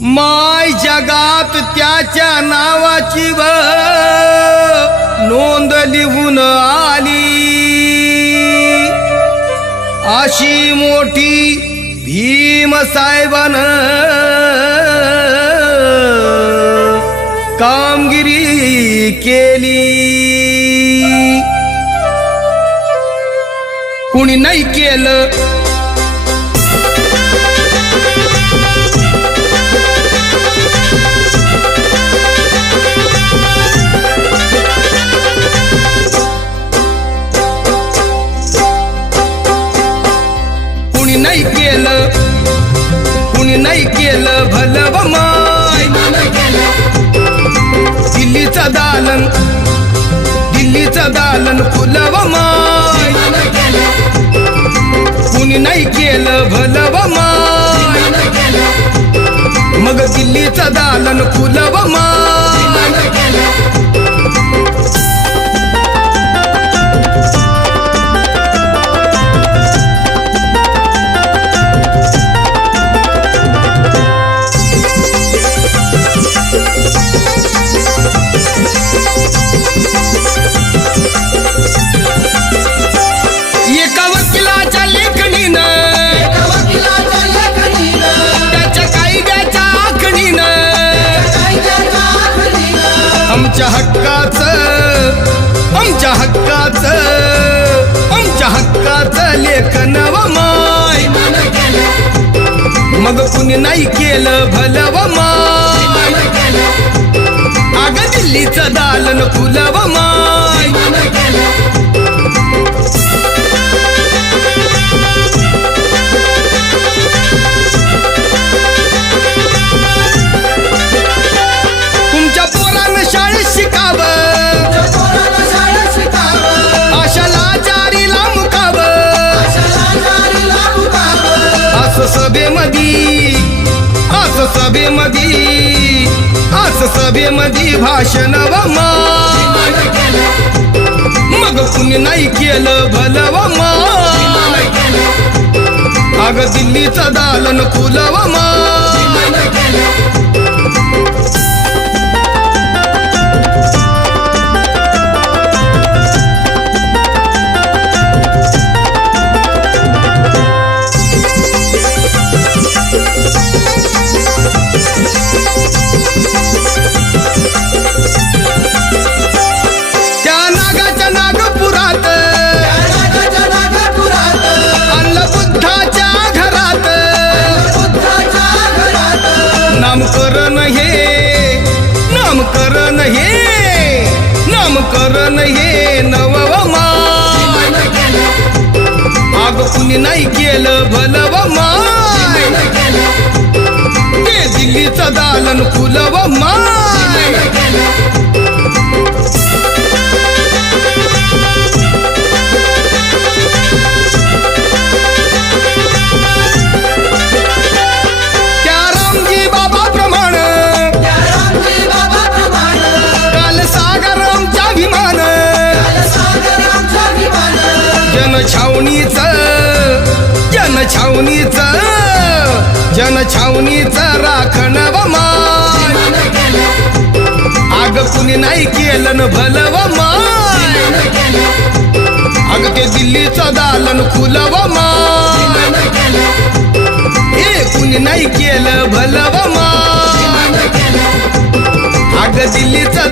माय जगात त्याच्या नावाची नोंद लिहून आली, अशी मोठी भीम साहेबानं कामगिरी केली. कुणी नाही केलं कुणी नाही केलं भलं व माय. दिल्लीचं दालन फुलं व माय. कुणी नाही केलं भलं व माय. मग दिल्लीचं दालन फुलं व माय. एका वकिलाच्या लेखणीनं, त्याच्या कायद्याच्या आखणीनं, आमच्या हक्काचं लेखन व माय. मग कुणी नाही केलं भलं व माय. अगं दिल्लीचं दालन फुलं व माय. तुमच्या पोरानं शाळेत शिकावं, अशा लाचारीला मुकावं. असं सभेमध्ये भाषण व माय. मग कुणी नाही केलं भलं व माय. अगं दिल्लीचं दालन फुलं व माय. नामकरण हे नव व माय. अग कुणी नाही केलं भलं व माय. ते दिल्लीचं दालन फुलं व माय. जनछावणीचं राखण व माय. अग कुणी नाही केलं न भलं व माय. अग ते दिल्लीचं दालन फुलं व माय. हे कुणी नाही केलं भलं व माय. अग दिल्लीचं